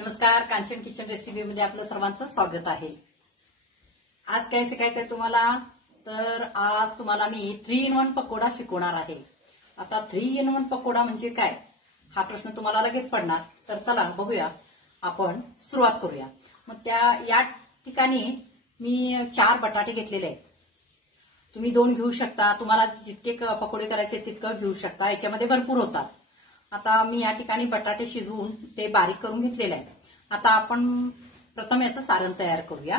नमस्कार, Kanchan kitchen recipe मध्ये आपलं सर्वांचं स्वागत आहे। आज काय शिकायचंय तुम्हाला? तर आज तुम्हाला मी 3 in 1 पकोडा शिकवणार आहे। आता 3 in 1 पकोडा म्हणजे काय हा प्रश्न तुम्हाला लगेच पडणार, तर चला बघूया, आपण सुरुवात करूया। मग या ठिकाणी मी 4 बटाटे घेतलेले आहेत। तुम्ही 2 घेऊ शकता, तुम्हाला जितके पकोडे करायचे तितकं घेऊ शकता, याच्यामध्ये भरपूर होतात। आता मी या ठिकाणी बटाटे शिजवून ते बारीक करून घेतलेले आहे। आता आपण प्रथम याचं सारण तयार करूया।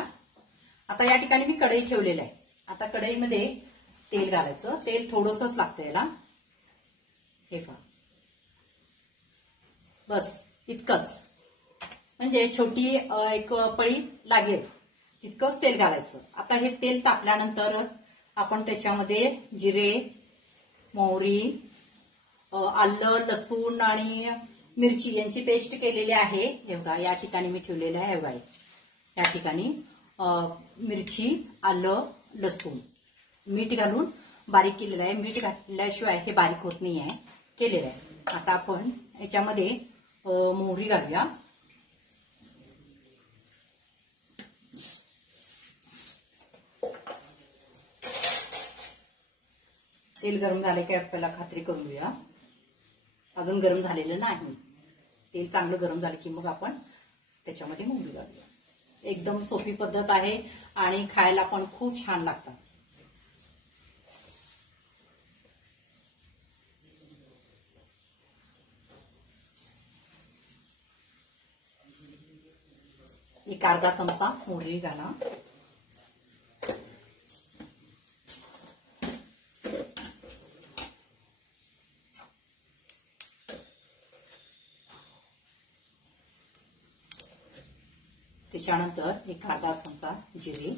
आता या ठिकाणी मी कढई ठेवलेली आहे। आता कढईमध्ये तेल घालायचं, तेल थोडंसंच लागतं याला, हे पहा, बस इतकंच, म्हणजे छोटी एक पळी लागेल तितकंच तेल घालायचं। आता हे तेल तापल्यानंतरच आपण त्याच्यामध्ये जिरे, मोहरी, आलं, लसूण आणि मिरची यांची पेस्ट केलेली आहे। हे बघा, या ठिकाणी मी ठेवलेलं आहे। बघा, या ठिकाणी मिरची, आलं, लसूण, मीठ घालून बारीक केलेलं आहे। मीठ घातल्याशिवाय हे बारीक होत नाही आहे, केलेलं आहे। आता आपण याच्यामध्ये मोहरी घालूया। तेल गरम झाले की आपल्याला खात्री करून घेऊया, अजून गरम झालेलं नाही। तेल चांगलं गरम झालं की मग आपण त्याच्यामध्ये मोहरी घालूया। एकदम सोपी पद्धत आहे आणि खायला पण खूप छान लागतात। एक अर्धा चमचा मोहरी घाला। त्याच्यानंतर एक अर्धा चमचा जिरे,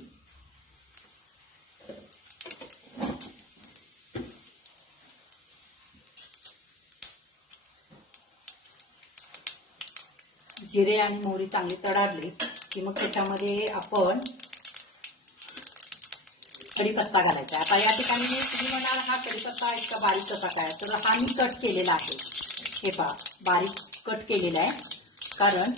जिरे आणि मोहरी चांगली तडारली की मग त्याच्यामध्ये आपण कढीपत्ता घालायचा। आता या ठिकाणी तुम्ही म्हणाल हा कढीपत्ता इतका बारीक कसा काय, तर हा मी कट केलेला आहे। हे पहा, बारीक कट केलेला आहे, कारण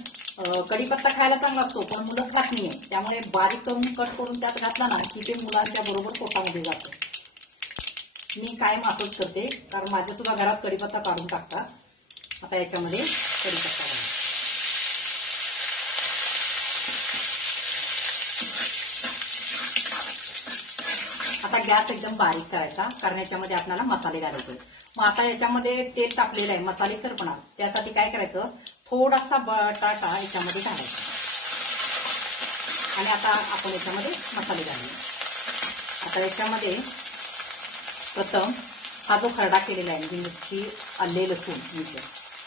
कढीपत्ता खायला चांगला असतो पण मुलं खात नाहीये, त्यामुळे बारीक करून कट करून त्यात घातला ना की ते मुलांच्या बरोबर पोटामध्ये जातं। मी कायम असंच करते, कारण माझ्या सुद्धा घरात कढीपत्ता काढून टाकतात। आता याच्यामध्ये कढीपत्ता घाला। आता गॅस एकदम बारीक करायचा, कारण याच्यामध्ये आपल्याला मसाले घालायचे। मग आता याच्यामध्ये तेल तापलेलं आहे, मसाले करपणार, त्यासाठी काय करायचं, थोडासा बटाटा याच्यामध्ये घालायचा आणि आता आपण याच्यामध्ये मसाले घालूया। आता याच्यामध्ये प्रथम हा जो खरडा केलेला आहे, म्हणजे मिरची, आले, लसूण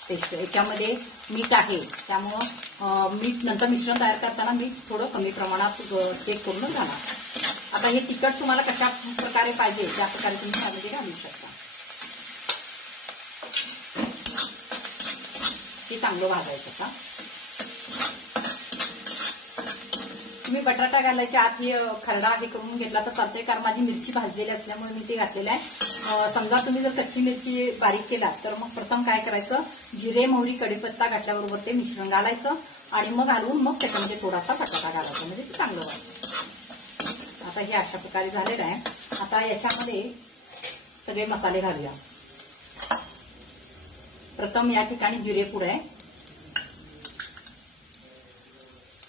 पेस्ट, याच्यामध्ये मीठ आहे, त्यामुळं मीठ नंतर मिश्रण तयार करताना मीठ थोडं कमी प्रमाणात चेक करून घाला। आता हे तिखट तुम्हाला कशा प्रकारे पाहिजे त्या प्रकारे तुम्ही त्यामध्ये घालू शकता। हे चांगलं भाजायचं का, तुम्ही बटाटा घालायच्या आत हे खरडा हे करून घेतला तर चालतंय, कारण माझी मिरची भाजलेली असल्यामुळे मी ते घातलेलं आहे। समजा तुम्ही जर कच्ची मिरची बारीक केला तर मग प्रथम काय करायचं, जिरे, मोहरी, कढीपत्ता घातल्याबरोबर ते मिश्रण घालायचं आणि मग घालून मग त्याच्यामध्ये थोडासा बटाटा घालायचा, म्हणजे ते चांगलं वाटतं। आता हे अशा प्रकारे झालेलं आहे। आता याच्यामध्ये सगळे मसाले घालूया। प्रथम या ठिकाणी जिरे पूड आहे,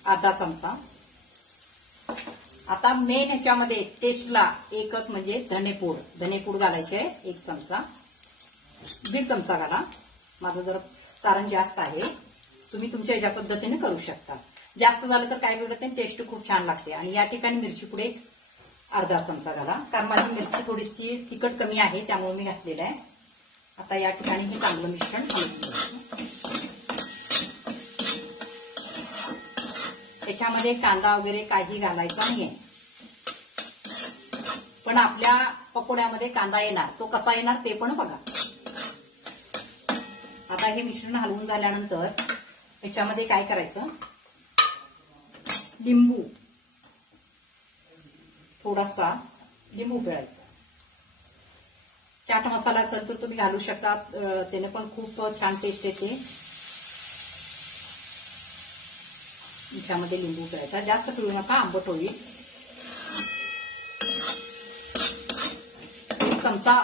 अर्धा चमचा। आता मेन ह्याच्यामध्ये टेस्टला एकच म्हणजे धनेपूड घालायचे आहे, 1 चमचा, 1.5 चमचा घाला। माझं जर सारण जास्त आहे, तुम्ही तुमच्या ह्याच्या पद्धतीने करू शकता। जास्त झालं तर काय बिघडत नाही, टेस्ट खूप छान लागते। आणि या ठिकाणी मिरची पुढे अर्धा चमचा घाला, कारण माझी मिरची थोडीशी तिखट कमी आहे त्यामुळे मी घातलेलं आहे। आता या ठिकाणी हे चांगलं मिश्रण घालून घ्यायचं। त्याच्यामध्ये कांदा वगैरे काही घालायचा नाहीये, पण आपल्या पकोड्यामध्ये कांदा येणार, तो कसा येणार ते पण बघा। आता हे मिश्रण हलवून झाल्यानंतर याच्यामध्ये काय करायचं, लिंबू, थोडासा लिंबू पिळायचा। चाट मसाला असेल तर तुम्ही घालू शकता, त्याने पण खूप छान टेस्ट येते। याच्यामध्ये लिंबू पिळायचा, जास्त पिळू नका, आंबट होईल. एक चमचा,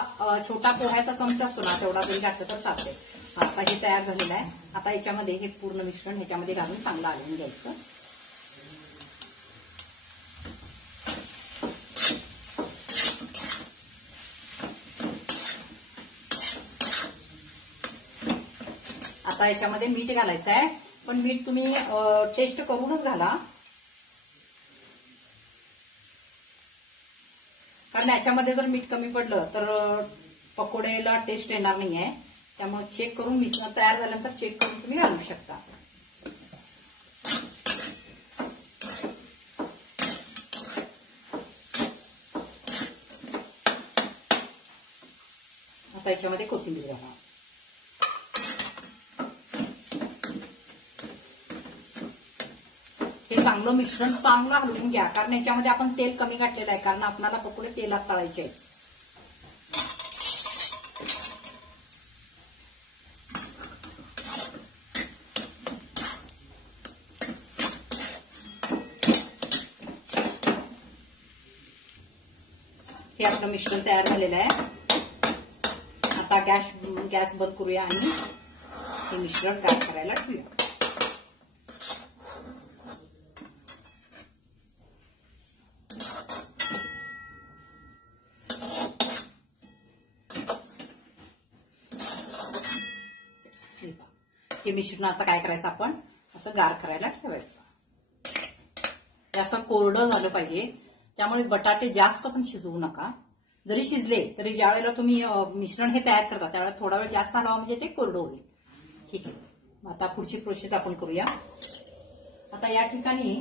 छोटा पोह्याचा चमचा असतो ना तेवढा जरी घातलं तर चालते. आता हे तयार झालेलं आहे. आता याच्यामध्ये हे पूर्ण मिश्रण ह्याच्यामध्ये घालून चांगलं हलवून घ्यायचं. आता याच्यामध्ये मीठ घालायचं आहे, पण मीठ तुम्ही टेस्ट करूनच घाला, कारण याच्यामध्ये जर मीठ कमी पडलं तर पकोड्याला टेस्ट येणार नाहीये. त्यामुळे चेक करून, मिश्रण तयार झाल्यानंतर चेक करून तुम्ही घालू शकता. आता याच्यामध्ये कोथिंबीर घाला. हे चांगलं मिश्रण चांगलं हलवून घ्या, कारण याच्यामध्ये आपण तेल कमी घातलेलं आहे, कारण आपल्याला पकोडे तेलात तळायचे आहेत. हे आपलं मिश्रण तयार झालेलं आहे. आता गॅस बंद करूया आणि हे मिश्रण गार करायला ठेवूया. हे मिश्रण आता काय करायचं, आपण असं गार करायला ठेवायचं. हे असं कोरडं झालं पाहिजे, त्यामुळे बटाटे जास्त पण शिजवू नका. जरी शिजले तरी ज्या वेळेला तुम्ही मिश्रण हे तयार करता त्यावेळेला थोडा वेळ जास्त हलवा, म्हणजे ते कोरडं होईल. ठीक आहे, आता पुढची प्रोसेस आपण करूया. आता या ठिकाणी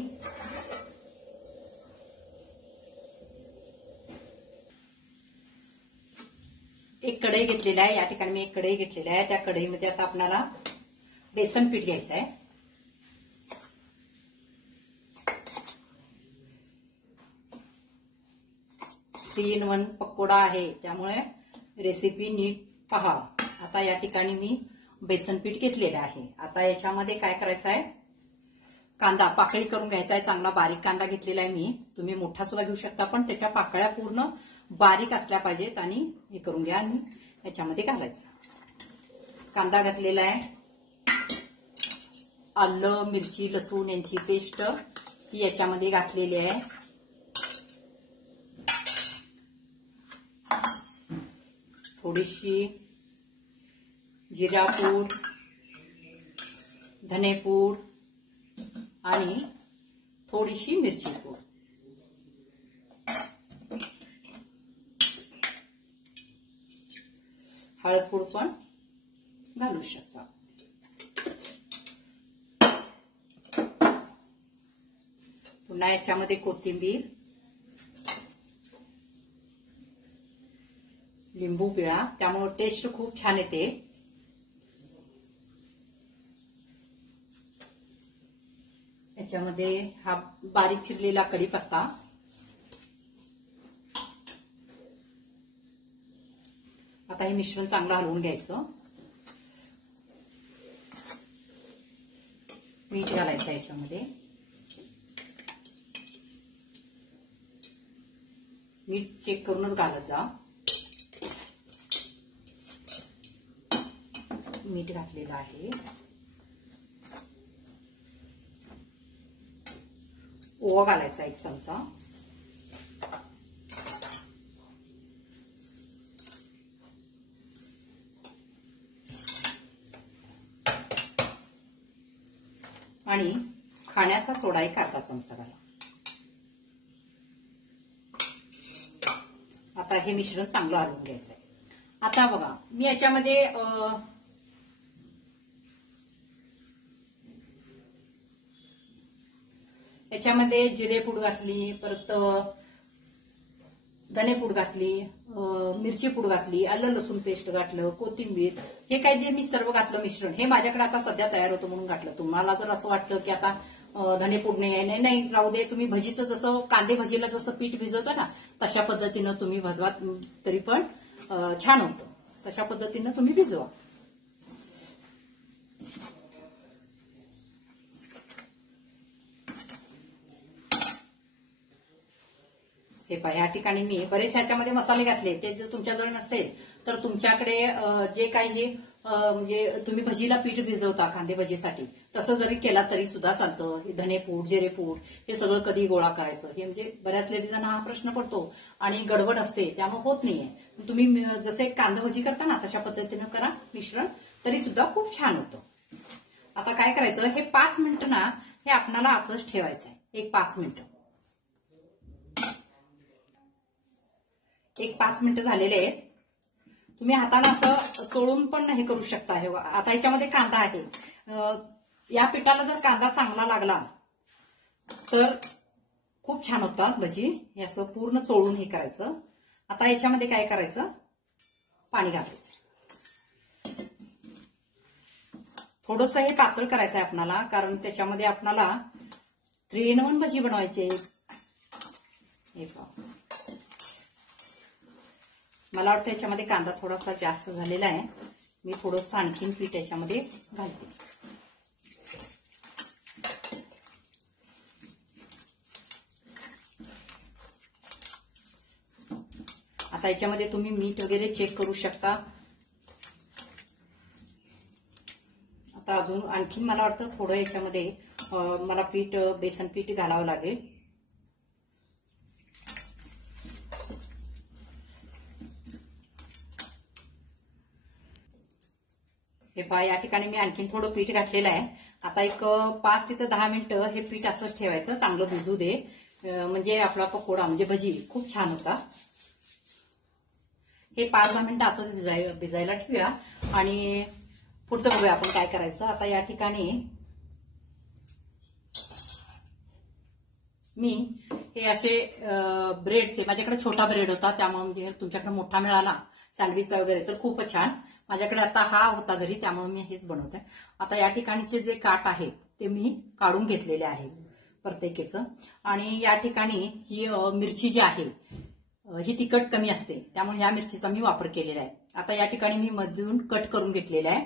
एक कढई घेतलेली आहे. या ठिकाणी मी एक कढई घेतलेली आहे. त्या कढईमध्ये आता आपल्याला बेसन पीठ घ्यायचं आहे. थ्री इन वन पकोडा आहे, त्यामुळे रेसिपी नीट पहा. आता या ठिकाणी मी बेसन पीठ घेतलेलं आहे. आता याच्यामध्ये काय करायचं आहे, कांदा पाकळी करून घ्यायचा आहे. चांगला बारीक कांदा घेतलेला आहे मी. तुम्ही मोठा सुद्धा घेऊ शकता, पण त्याच्या पाकळ्या पूर्ण बारीक असल्या पाहिजेत. आणि हे करून घ्या आणि याच्यामध्ये घालायचं. कांदा घातलेला आहे. आलं, मिरची, लसूण यांची पेस्ट ती याच्यामध्ये घातलेली आहे. थोडीशी जिरापूड, धनेपूड आणि थोडीशी मिरची पूड. हळद पूड पण घालू शकता. पुन्हा याच्यामध्ये कोथिंबीर, लिंबू पिळा, त्यामुळे टेस्ट खूप छान येते. याच्यामध्ये हा बारीक चिरलेला कढीपत्ता, आता हे मिश्रण चांगलं हलवून घ्यायचं. मीठ घालायचं याच्यामध्ये. मीठ चेक करूनच घालत जा. मीठ घातलेलं आहे. ओवा घालायचा 1 चमचा. आणि खाण्याचा सोडा 1 अर्धा चमचा घाला. आता हे मिश्रण चांगलं हलवून घ्यायचं आहे. आता बघा मी याच्यामध्ये जिरेपूड घातली, परत धनेपूड घातली, मिरची पूड घातली, आलं लसूण पेस्ट घातलं, कोथिंबीर, हे काय जे मी सर्व घातलं मिश्रण, हे माझ्याकडे आता सध्या तयार होतं म्हणून घातलं. तुम्हाला जर असं वाटलं की आता धनेपूड नाही राहू दे, तुम्ही भजीचं जसं कांदे भजीला जसं पीठ भिजवतो ना तशा पद्धतीनं तुम्ही भजवा तरी पण छान होतं. तशा पद्धतीनं तुम्ही भिजवा. हे पहा, या ठिकाणी मी बरेच ह्याच्यामध्ये मसाले घातले. ते जर तुमच्याजवळ नसेल तर तुमच्याकडे जे काही म्हणजे तुम्ही भजीला पीठ भिजवता कांदे भजीसाठी, तसं जरी केला तरी सुद्धा चालतं. धनेपूड, जिरेपूड हे सगळं कधी गोळा करायचं, हे म्हणजे बऱ्याच लेडीजांना हा प्रश्न पडतो आणि गडबड असते, त्यामुळे होत नाहीये. तुम्ही जसे कांदा भजी करता ना तशा पद्धतीनं करा मिश्रण, तरी सुद्धा खूप छान होतं. आता काय करायचं, हे 5 मिनिटं ना हे आपणाला असंच ठेवायचं आहे. एक 5 मिनिटं झालेले आहेत. तुम्ही हाताने असं चोळून पण हे करू शकता. हे आता याच्यामध्ये कांदा आहे. या पिठाला जर कांदा चांगला लागला तर खूप छान होतात भजी. हे असं पूर्ण चोळून हे करायचं. आता याच्यामध्ये काय करायचं, पाणी घालायचं. थोडंसं हे पातळ करायचं आहे आपणाला, कारण त्याच्यामध्ये आपणाला 3 in 1 भजी बनवायची. मला वाटतं याच्यामध्ये कांदा थोडासा जास्त झालेला आहे. मी थोडंसं आणखीन पीठ याच्यामध्ये घालते. आता याच्यामध्ये तुम्ही मीठ वगैरे चेक करू शकता. आता अजून आणखीन मला वाटतं थोडं याच्यामध्ये मला बेसन पीठ घालावं लागेल. हे पहा, या ठिकाणी मी आणखीन थोडं पीठ घातलेलं आहे. आता एक 5 ते 10 मिनिटं हे पीठ असंच ठेवायचं, चांगलं भिजू दे. म्हणजे आपला पकोडा म्हणजे भजी खूप छान होता. हे 5-10 मिनिटं असंच भिजायला ठेवूया आणि पुढचं बघूया आपण काय करायचं. आता या ठिकाणी मी हे असे ब्रेडचे, माझ्याकडे छोटा ब्रेड होता त्यामुळे तुमच्याकडे मोठा मिळाला सँडविचचा वगैरे तर खूपच छान. माझ्याकडे आता हा होता घरी त्यामुळे मी हेच बनवते. आता या ठिकाणचे जे काट आहेत ते मी काढून घेतलेले आहेत प्रत्येकीचं. आणि या ठिकाणी ही मिरची जी आहे ही तिखट कमी असते त्यामुळे ह्या मिरचीचा मी वापर केलेला आहे. आता या ठिकाणी मी मधून कट करून घेतलेला आहे.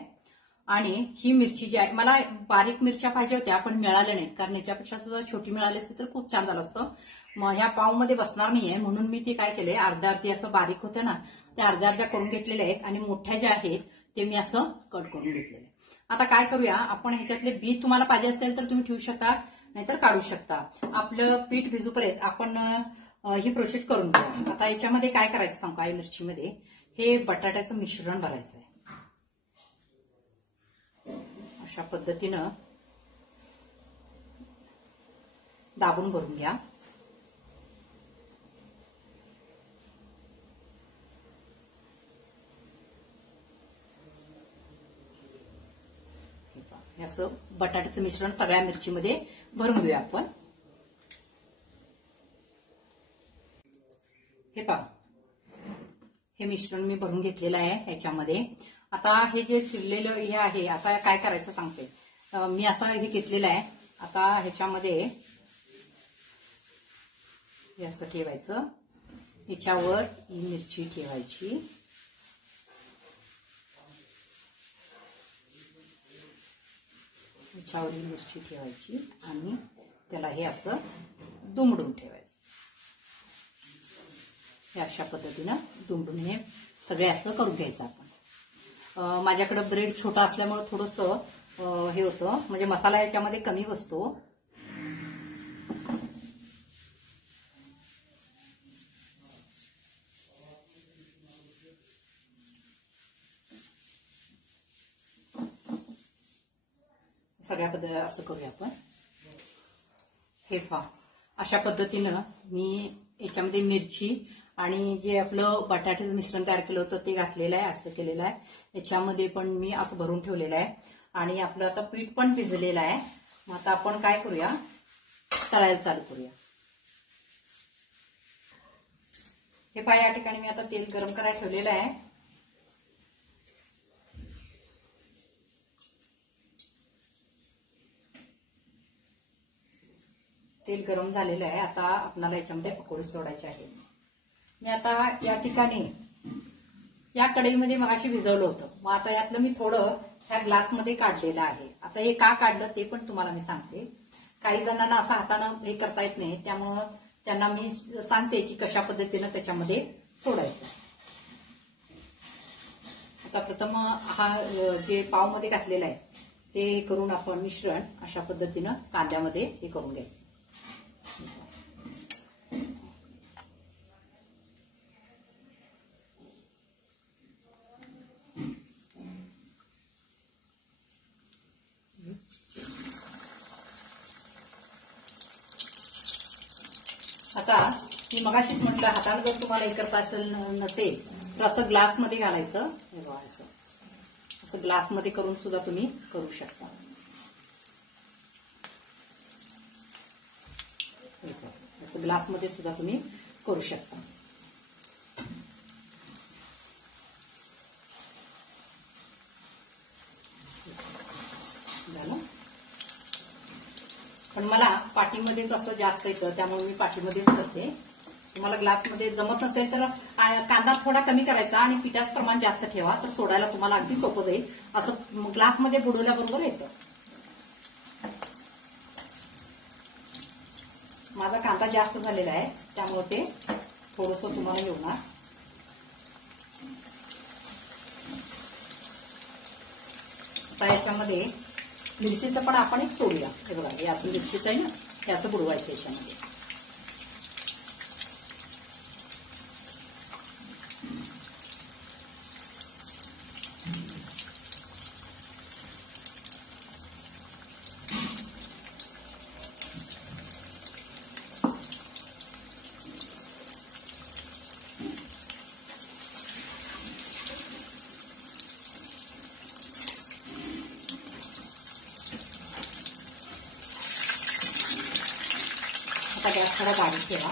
आणि ही मिरची जी आहे, मला बारीक मिरच्या पाहिजे होत्या पण मिळाल्या नाहीत, कारण याच्यापेक्षा सुद्धा छोटी मिळाली असती तर खूप छान झालं असतं. मग ह्या पावमध्ये बसणार नाहीये म्हणून मी ते काय केले, अर्ध्या असं बारीक होत्या ना त्या अर्ध्या करून घेतलेल्या आहेत आणि मोठ्या ज्या आहेत ते मी असं कट करून घेतलेले. आता काय करूया आपण, ह्याच्यातले बी तुम्हाला पाहिजे असेल तर तुम्ही ठेवू शकता, नाहीतर काढू शकता. आपलं पीठ भिजूपर्यंत आपण ही प्रोसेस करून घेऊ. आता याच्यामध्ये काय करायचं सांगू का, मिरचीमध्ये हे बटाट्याचं मिश्रण भरायचं आहे. अशा पद्धतीनं दाबून भरून घ्या. हे असं बटाट्याचं मिश्रण सगळ्या मिरचीमध्ये भरून घेऊया आपण. हे पहा, हे मिश्रण मी भरून घेतलेलं आहे याच्यामध्ये. आता हे जे चिरलेलं हे आहे, आता काय करायचं सांगते मी. असं हे घेतलेलं आहे. आता ह्याच्यामध्ये हे असं ठेवायचं, ह्याच्यावर ही मिरची ठेवायची, ह्याच्यावर ही मिरची ठेवायची आणि त्याला हे असं दुमडून ठेवायचं. हे अशा पद्धतीनं दुमडून हे सगळे असं करून घ्यायचं आपण. माझ्याकडे ब्रेड छोटा असल्यामुळे थोडंसं हे होतं, म्हणजे मसाला याच्यामध्ये कमी बसतो. सगळ्या पद्धती असं करूया आपण. हे पहा, अशा पद्धतीनं मी याच्यामध्ये मिरची आणि जे आपलं बटाट्याचं मिश्रण तयार केलं होतं ते घातलेलं आहे, असं केलेलं आहे. याच्यामध्ये पण मी असं भरून ठेवलेलं आहे आणि आपलं आता पीठ पण भिजलेलं आहे. मग आता आपण काय करूया, तळायला चालू करूया. हे पहा, या ठिकाणी मी आता तेल गरम करायला ठेवलेलं आहे. तेल गरम झालेलं आहे. आता आपल्याला याच्यामध्ये पकोडे सोडायचे आहेत. मी आता या ठिकाणी या कढईमध्ये मगाशी भिजवलं होतं, मग आता यातलं मी थोडं ह्या ग्लासमध्ये काढलेलं आहे. आता हे का काढलं ते पण तुम्हाला मी सांगते. काही जणांना असं हाताने हे करता येत नाही, त्यामुळं त्यांना मी सांगते की कशा पद्धतीनं त्याच्यामध्ये सोडायचं. आता प्रथम हा जे पाव मध्ये घातलेला आहे ते करून आपण मिश्रण अशा पद्धतीनं कांद्यामध्ये हे करून घ्यायचं. आता मी मगाशीच म्हटलं हाताने जर तुम्हाला हे करता असेल नसेल तर असं ग्लासमध्ये घालायचं. हे बघा असं ग्लासमध्ये करून सुद्धा तुम्ही करू शकता. असं ग्लासमध्ये सुद्धा तुम्ही करू शकता. झालं. पण मला पाटीमध्येच असं जास्त येतं त्यामुळे मी पाटीमध्येच करते. तुम्हाला ग्लासमध्ये जमत नसेल तर कांदा थोडा कमी करायचा आणि पिठाचं प्रमाण जास्त ठेवा तर सोडायला तुम्हाला अगदी सोपं जाईल. असं ग्लासमध्ये बुडवल्याबरोबर येतं. माझा कांदा जास्त झालेला आहे त्यामुळे ते थोडंसं तुम्हाला येणार. आता याच्यामध्ये मिरचीचं पण आपण एक सोडूया. हे बघा हे असं मिरचीचं आहे ना हे असं बुडवायचं याच्यामध्ये. आता गॅस थोडा बारीक ठेवा.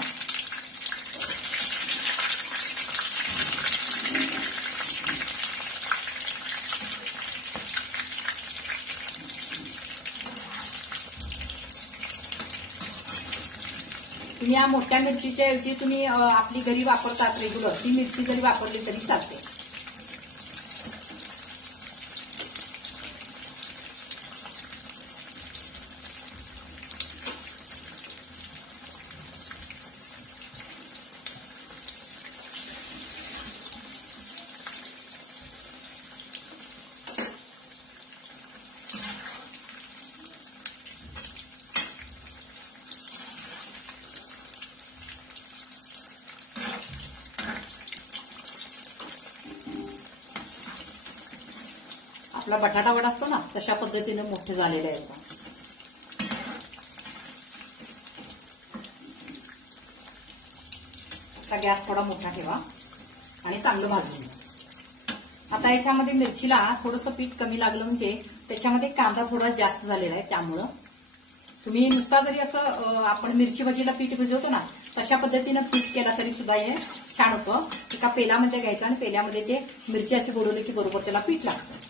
तुम्ही या मोठ्या मिरचीच्या ऐवजी तुम्ही आपली घरी वापरतात रेग्युलर ती मिरची जरी वापरली तरी चालते. आपला बटाटा वडा असतो ना तशा पद्धतीने मोठे झालेले आहेत. आता गॅस थोडा मोठा ठेवा आणि चांगलं भाजून घ्या. आता याच्यामध्ये मिरचीला थोडंसं पीठ कमी लागलं म्हणजे त्याच्यामध्ये कांदा थोडा जास्त झालेला आहे त्यामुळं तुम्ही नुसता जरी असं आपण मिरची भजीला पीठ भिजवतो ना तशा पद्धतीनं पीठ केला तरी सुद्धा हे छान होतं. एका पेल्यामध्ये घ्यायचं आणि पेल्यामध्ये ते मिरची अशी बुडवली की बरोबर त्याला पीठ लागतं.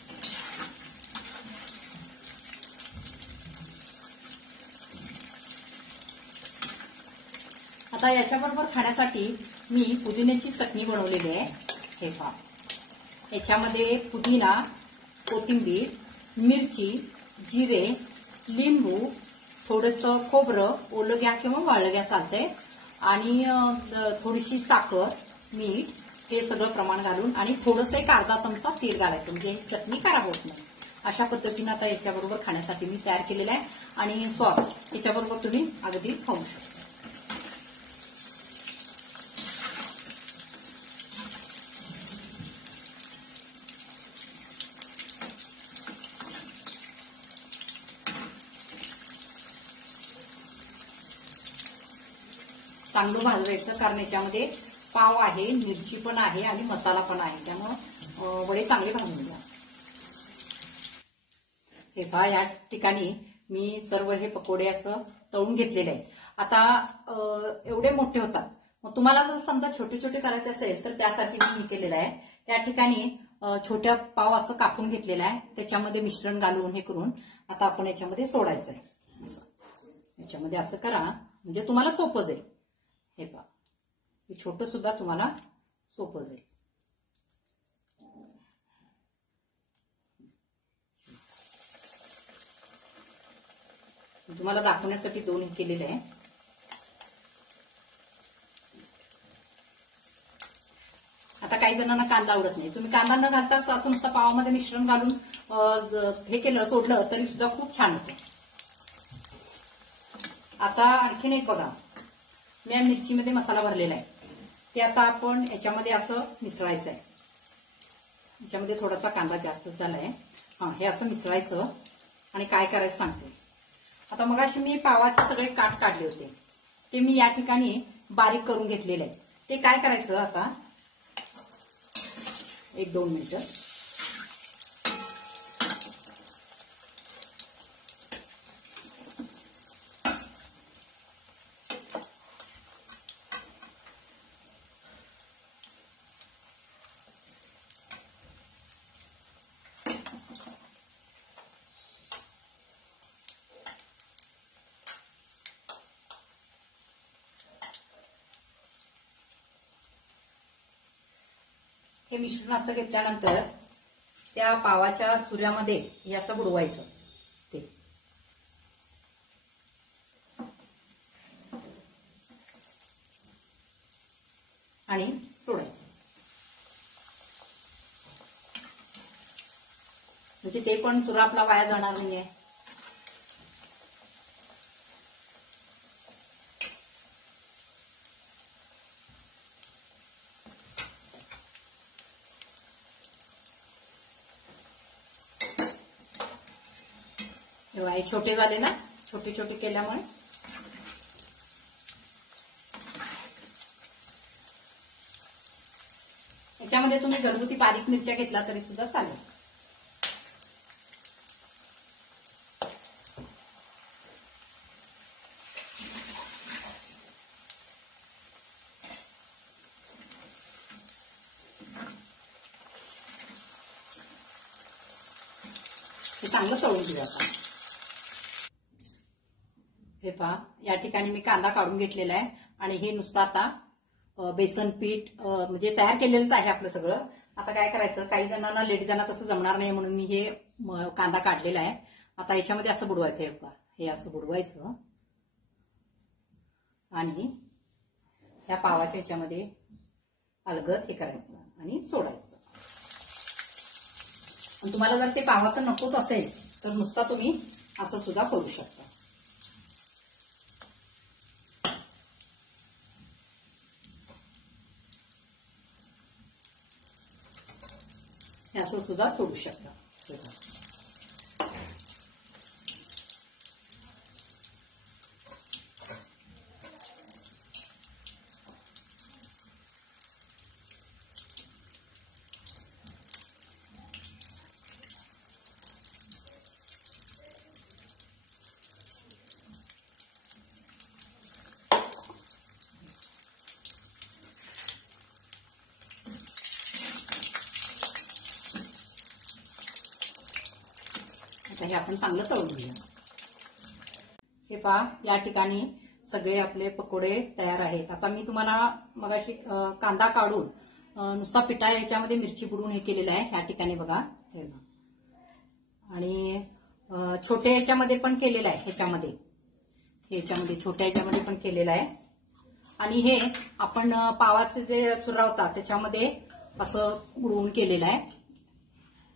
आता याच्याबरोबर खाण्यासाठी मी पुदिन्याची चटणी बनवलेली आहे. हे पहा याच्यामध्ये पुदिना, कोथिंबीर, मिरची, जिरे, लिंबू, थोडंसं खोबरं ओलं घ्या किंवा वाळलं घ्या चालतंय आणि थोडीशी साखर, मीठ हे सगळं प्रमाण घालून आणि थोडंसं एक अर्धा चमचा तेल घालायचं म्हणजे चटणी खराब होत नाही. अशा पद्धतीनं आता याच्याबरोबर खाण्यासाठी मी तयार केलेला आहे आणि सॉस याच्याबरोबर तुम्ही अगदी खाऊ शकता. चांगलं भाजवायचं कारण याच्यामध्ये पाव आहे, मिरची पण आहे आणि मसाला पण आहे त्यामुळे वडे चांगले भाजून घ्या. हे पहा या ठिकाणी मी सर्व हे पकोडे असं तळून घेतलेले आहेत. आता एवढे मोठे होतात मग तुम्हाला जर समजा छोटे छोटे करायचे असेल तर त्यासाठी मी केलेलं आहे. त्या ठिकाणी छोट्या पाव असं कापून घेतलेला आहे त्याच्यामध्ये मिश्रण घालून हे करून आता आपण याच्यामध्ये सोडायचं आहे. असं याच्यामध्ये असं करा म्हणजे तुम्हाला सोपं जाईल. हे पहा हे छोटं सुद्धा तुम्हाला सोपं जाईल. तुम्हाला दाखवण्यासाठी दोन केलेले आहे. काही जणांना कांदा आवडत नाही. तुम्ही कांदा न घालता असं नुसतं पावामध्ये मिश्रण घालून हे केलं सोडलं तरी सुद्धा खूप छान होतं. आता आणखीन एक बघा, मी या मिरचीमध्ये मसाला भरलेला आहे ते आता आपण याच्यामध्ये असं मिसळायचं आहे. याच्यामध्ये थोडासा कांदा जास्त झालाय. हे असं मिसळायचं आणि काय करायचं सांगते. आता मगाशी मी पावाचे सगळे काठ काढले होते ते मी या ठिकाणी बारीक करून घेतलेले आहे. ते काय करायचं आता 1-2 मिनिटं. हे मिश्रण असं घेतल्यानंतर त्या पावाच्या चुऱ्यामध्ये हे असं बुडवायचं ते आणि सोडायचं. म्हणजे ते पण चुरा आपला वाया जाणार नाहीये. हे छोटे झाले ना, छोटे छोटे केल्यामुळे याच्यामध्ये तुम्ही घरगुती बारीक मिरच्या घेतला तरी सुद्धा चालेल. हे चांगलं तळून घेऊ आता. हे पहा, या ठिकाणी मी कांदा काढून घेतलेला आहे आणि हे नुसतं आता बेसन पीठ म्हणजे तयार केलेलंच आहे आपलं सगळं. आता काय करायचं, काही जणांना लेडीजांना तसं जमणार नाही म्हणून मी हे कांदा काढलेला आहे. आता याच्यामध्ये असं बुडवायचं. हे पहा, हे असं बुडवायचं आणि ह्या पावाच्या ह्याच्यामध्ये अलगद हे करायचं आणि सोडायचं. आणि तुम्हाला जर ते पावाचं नकोच असेल तर नुसता तुम्ही असं सुद्धा करू शकता. हे असं सुद्धा सोडू शकता. हे आपण चांगलं तळून घेऊया. हे पहा, या ठिकाणी सगळे आपले पकोडे तयार आहेत. आता मी तुम्हाला मगाशी कांदा काढून नुसता पिठा याच्यामध्ये मिरची बुडवून हे केलेलं आहे. या ठिकाणी बघा, आणि छोट्या याच्यामध्ये पण केलेलं आहे. ह्याच्यामध्ये छोट्या याच्यामध्ये पण केलेलं आहे. आणि हे आपण पावाचे जे चुरा होता त्याच्यामध्ये असं बुडवून केलेलं आहे.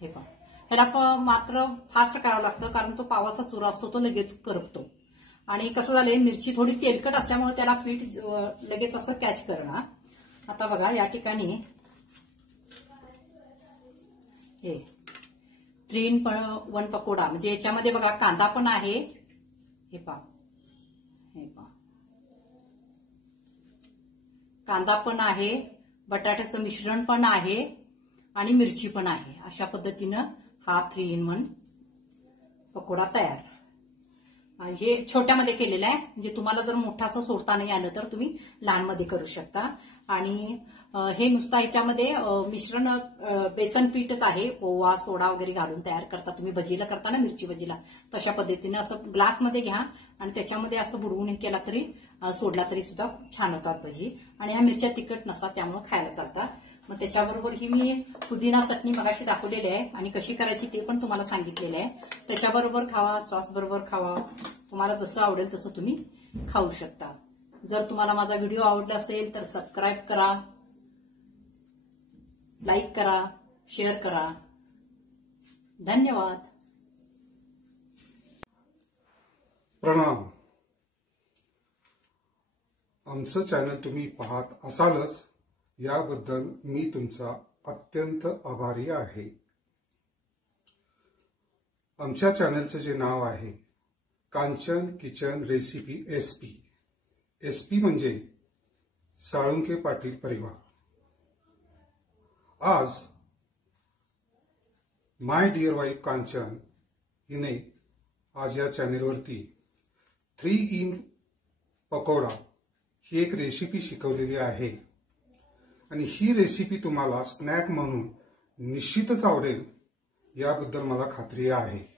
हे पहा, ह्याला मात्र फास्ट करावं लागतं कारण तो पावाचा चुरा असतो तो लगेच करपतो. आणि कसं झालंय, मिरची थोडी तेलकट असल्यामुळे त्याला पीठ लगेच असं कॅच करणार. आता बघा, या ठिकाणी हे 3-in-1 पकोडा म्हणजे याच्यामध्ये बघा कांदा पण आहे. हे पहा, कांदा पण आहे, बटाट्याचं मिश्रण पण आहे आणि मिरची पण आहे. अशा पद्धतीनं हा 3-in-1 पकोडा तयार. हे छोट्यामध्ये केलेलं आहे. म्हणजे तुम्हाला जर मोठा असं सोडता नाही आलं तर तुम्ही लहानमध्ये करू शकता. आणि हे नुसता ह्याच्यामध्ये मिश्रण बेसन पीठच आहे. ओवा सोडा वगैरे घालून तयार करता. तुम्ही भजीला करता ना, मिरची भजीला, तशा पद्धतीने असं ग्लासमध्ये घ्या आणि त्याच्यामध्ये असं बुडवून हे केला तरी सोडला तरी सुद्धा खूप छान होतात भजी. आणि ह्या मिरच्या तिखट नसतात त्यामुळे खायला चालतात. मग त्याच्याबरोबर ही मी पुदिना चटणी मगाशी दाखवलेली आहे आणि कशी करायची ते पण तुम्हाला सांगितलेलं आहे. त्याच्याबरोबर खावा, सॉस बरोबर खावा, तुम्हाला जसं आवडेल तसं तुम्ही खाऊ शकता. जर तुम्हाला माझा व्हिडिओ आवडला असेल तर सबस्क्राईब करा. लाईक करा, शेअर करा. धन्यवाद. प्रणाम. आमचं चॅनल तुम्ही पाहत असालच याबद्दल मी तुमचा अत्यंत आभारी आहे. आमच्या चॅनलचं जे नाव आहे Kanchan kitchen recipe SP. SP म्हणजे साळुंखे पाटील परिवार. आज माय डिअर वाईफ कांचन हिने आज या चॅनेलवरती 3 in पकोडा ही एक रेसिपी शिकवलेली आहे आणि ही रेसिपी तुम्हाला स्नॅक म्हणून निश्चितच आवडेल याबद्दल मला खात्री आहे.